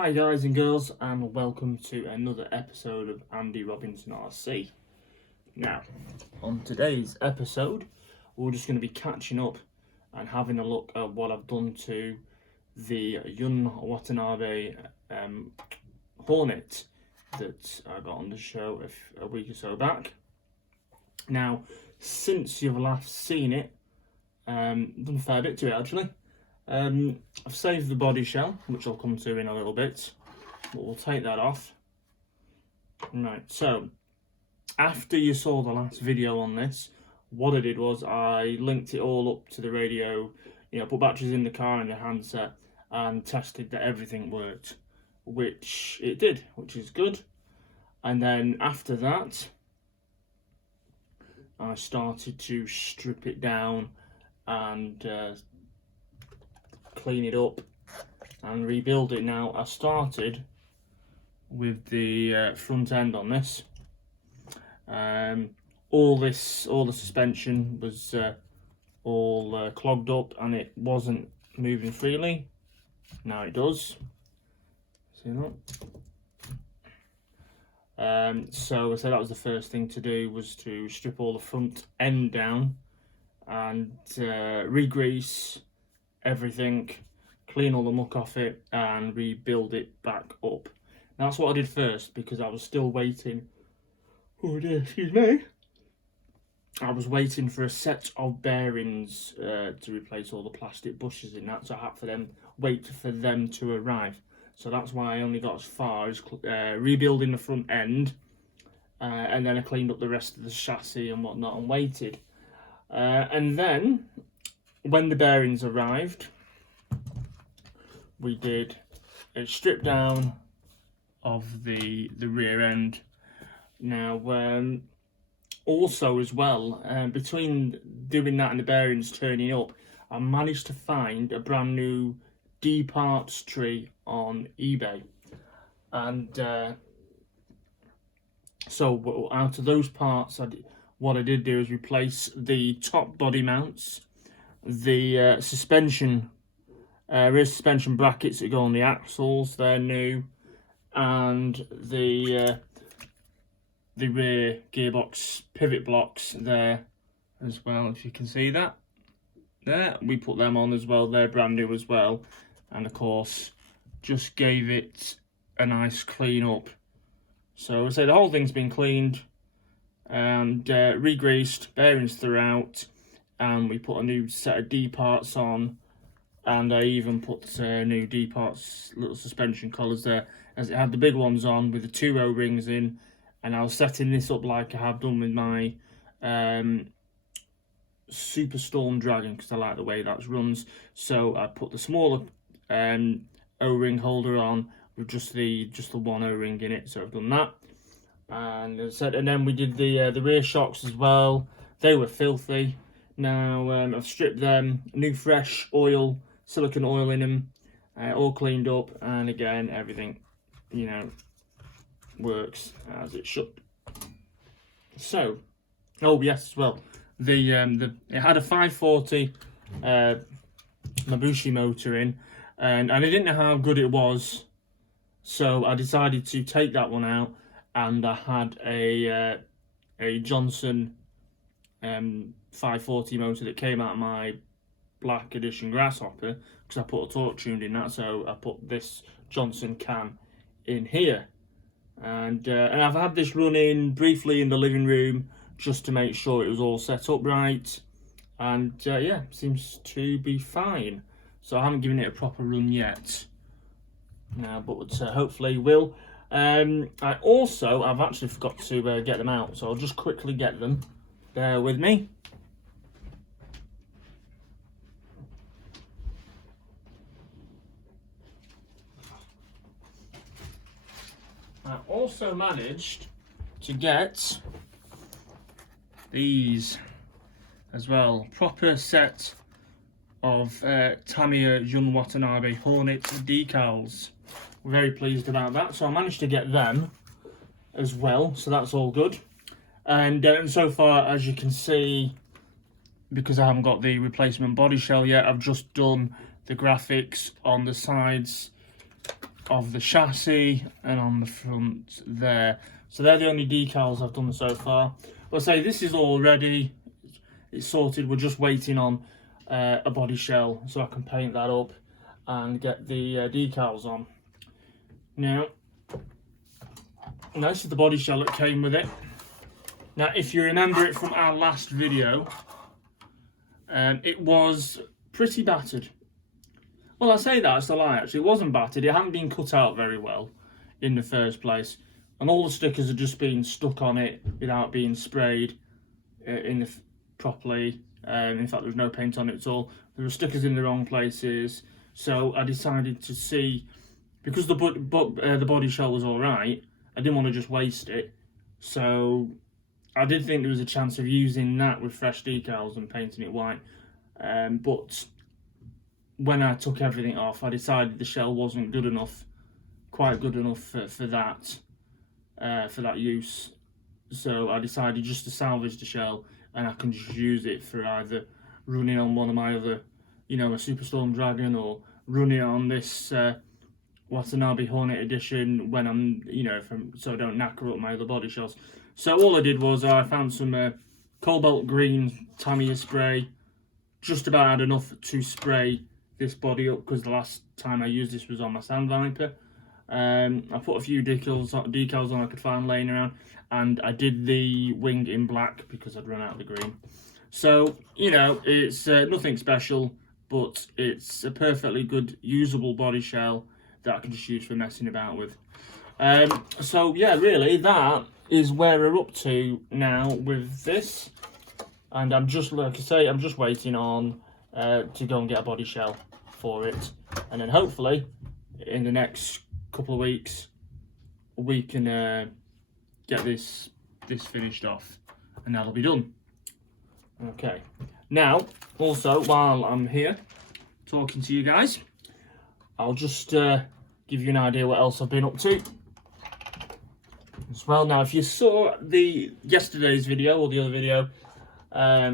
Hi guys and girls, and welcome to another episode of Andy Robinson RC. Now, on today's episode, we're just going to be catching up and having a look at what I've done to the Jun Watanabe Hornet that I got on the show a week or so back. Now, since you've last seen it, done a fair bit to it actually. I've saved the body shell, which I'll come to in a little bit, but we'll take that off. Right, so after you saw the last video on this, what I did was I linked it all up to the radio, put batteries in the car and the handset and tested that everything worked, which it did, which is good. And then after that, I started to strip it down and clean it up and rebuild it. Now, I started with the front end on this. All the suspension was all clogged up and it wasn't moving freely. Now it does. See that? So that was the first thing to do, was to strip all the front end down and re-grease everything, clean all the muck off it and rebuild it back up. That's what I did first, because I was still waiting. Oh dear, excuse me. I was waiting for a set of bearings to replace all the plastic bushes in that, so I had to wait for them to arrive. So that's why I only got as far as rebuilding the front end, and then I cleaned up the rest of the chassis and whatnot and waited. And then when the bearings arrived, we did a strip down of the rear end. Now, also as well, between doing that and the bearings turning up, I managed to find a brand new D parts tree on eBay. And so out of those parts, what I did do is replace the top body mounts, the suspension, rear suspension brackets that go on the axles, they're new, and the rear gearbox pivot blocks there as well, if you can see that. There, we put them on as well, they're brand new as well, and of course just gave it a nice clean up. So the whole thing's been cleaned and re-greased, bearings throughout, and we put a new set of D parts on, and I even put new D parts little suspension collars there, as it had the big ones on with the 2 O-rings in. And I was setting this up like I have done with my Super Storm Dragon, because I like the way that runs. So I put the smaller O-ring holder on with just the 1 O-ring in it. So I've done that, and and then we did the rear shocks as well. They were filthy. Now I've stripped them, new fresh oil, silicone oil in them, all cleaned up, and again everything, works as it should. So, oh yes, as well, it had a 540 Mabushi motor in, and I didn't know how good it was, so I decided to take that one out, and I had a Johnson 540 motor that came out of my Black Edition Grasshopper, because I put a torque tuned in that, so I put this Johnson cam in here. And I've had this running briefly in the living room just to make sure it was all set up right, and yeah, seems to be fine. So I haven't given it a proper run yet now, but hopefully will. I've actually forgot to get them out, so I'll just quickly get them. Bear with me. I also managed to get these as well, proper set of Tamiya Jun Watanabe Hornet decals. We're very pleased about that, so I managed to get them as well, so that's all good. And so far, as you can see, because I haven't got the replacement body shell yet, I've just done the graphics on the sides of the chassis and on the front there. So they're the only decals I've done so far. I'll say this is all ready. It's sorted. We're just waiting on a body shell so I can paint that up and get the decals on. Now this is the body shell that came with it. Now, if you remember it from our last video, it was pretty battered. Well, I say that, it's a lie actually. It wasn't battered. It hadn't been cut out very well in the first place, and all the stickers had just been stuck on it without being sprayed properly. In fact, there was no paint on it at all. There were stickers in the wrong places, so I decided to see, because the body shell was all right, I didn't want to just waste it, so I did think there was a chance of using that with fresh decals and painting it white, but when I took everything off, I decided the shell wasn't good enough, quite good enough for that use. So I decided just to salvage the shell, and I can just use it for either running on one of my other, a Superstorm Dragon, or running on this Watanabe Hornet edition when I'm, so I don't knacker up my other body shells. So all I did was I found some cobalt green Tamiya spray, just about had enough to spray this body up, because the last time I used this was on my Sand Viper. I put a few decals on I could find laying around, and I did the wing in black because I'd run out of the green. So, it's nothing special, but it's a perfectly good usable body shell that I can just use for messing about with. So yeah, really, that is where we're up to now with this, and I'm just, like I say, I'm just waiting on to go and get a body shell for it, and then hopefully in the next couple of weeks we can get this finished off, and that'll be done. Okay, now also while I'm here talking to you guys, I'll just give you an idea what else I've been up to as well. Now, if you saw yesterday's video or the other video,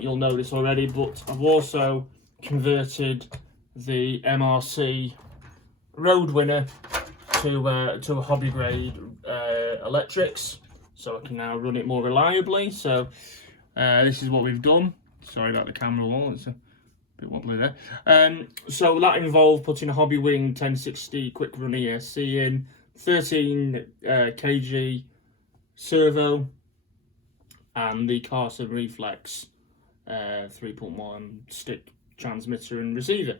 you'll know this already, but I've also converted the MRC Road Winner to a hobby grade electrics, so I can now run it more reliably. So this is what we've done. Sorry about the camera wall, it's a bit wobbly there. So that involved putting a Hobby Wing 1060 quick run ESC in, 13 kg servo, and the Carson Reflex 3.1 stick transmitter and receiver.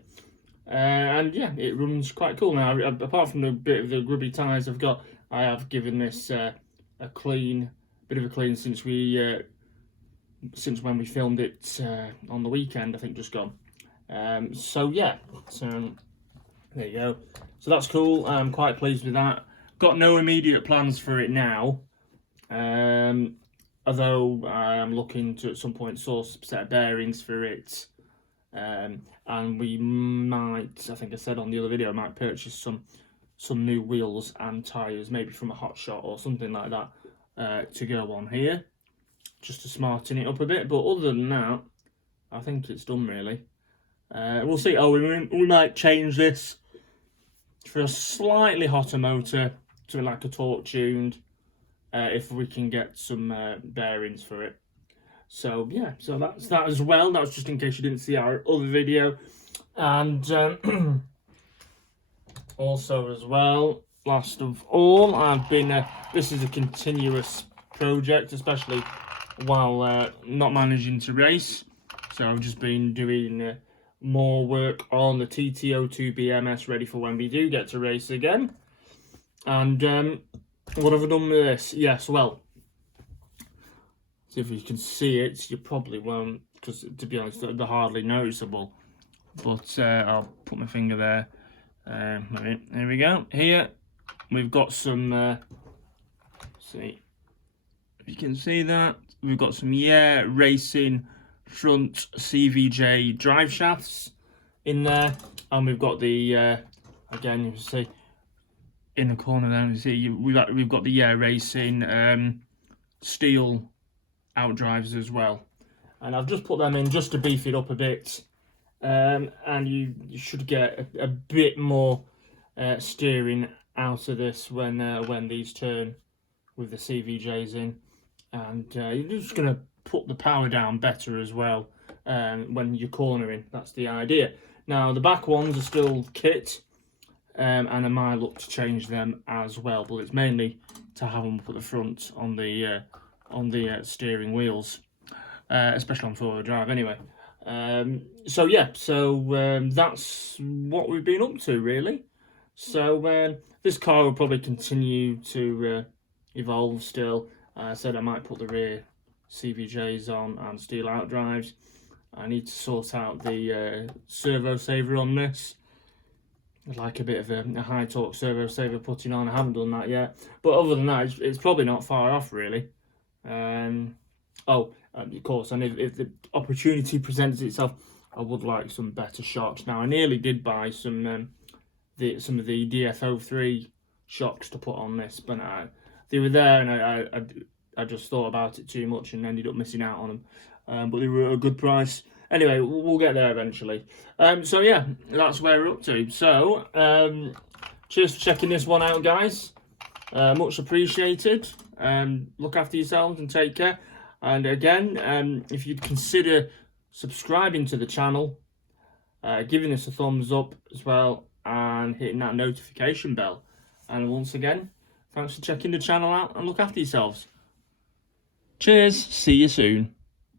And yeah, it runs quite cool now. Apart from the bit of the grubby tyres I've got, I have given this a bit of a clean since when we filmed it on the weekend, I think, just gone. So yeah, so there you go. So that's cool. I'm quite pleased with that. Got no immediate plans for it now, although I'm looking to at some point source a set of bearings for it. And we might, I think I said on the other video, I might purchase some new wheels and tyres, maybe from a Hot Shot or something like that, to go on here, just to smarten it up a bit. But other than that, I think it's done really. We'll see. Oh, we might change this for a slightly hotter motor, to like a torque tuned, if we can get some bearings for it. So yeah, so that's that as well. That was just in case you didn't see our other video. And also as well, last of all, I've been, this is a continuous project, especially while not managing to race. So I've just been doing more work on the TT02 BMS, ready for when we do get to race again. And what have I done with this? Yes, well, if you can see it, you probably won't, because to be honest, they're hardly noticeable. But I'll put my finger there. There we go. Here we've got some. See if you can see that. We've got some Racing front CVJ drive shafts in there, and we've got the again, you can see in the corner there. You see we've got the Racing steel outdrives as well, and I've just put them in just to beef it up a bit, and you should get a bit more steering out of this when these turn with the CVJs in, and you're just going to put the power down better as well when you're cornering. That's the idea. Now the back ones are still kit, and I might look to change them as well, but it's mainly to have them up at the front on the steering wheels, especially on four-wheel drive anyway. So yeah, that's what we've been up to really. So this car will probably continue to evolve still. I said I might put the rear CVJs on and steel out drives. I need to sort out the servo saver on this. I'd like a bit of a high torque servo saver putting on. I haven't done that yet, but other than that, it's probably not far off really. Of course, and if the opportunity presents itself, I would like some better shocks. Now I nearly did buy some of the DF03 shocks to put on this, but they were there, and I just thought about it too much and ended up missing out on them. But they were at a good price. Anyway, we'll get there eventually. So yeah, that's where we're up to. So cheers for checking this one out, guys. Much appreciated. Look after yourselves and take care. And again, if you'd consider subscribing to the channel, giving us a thumbs up as well, and hitting that notification bell. And once again, thanks for checking the channel out, and look after yourselves. Cheers. See you soon.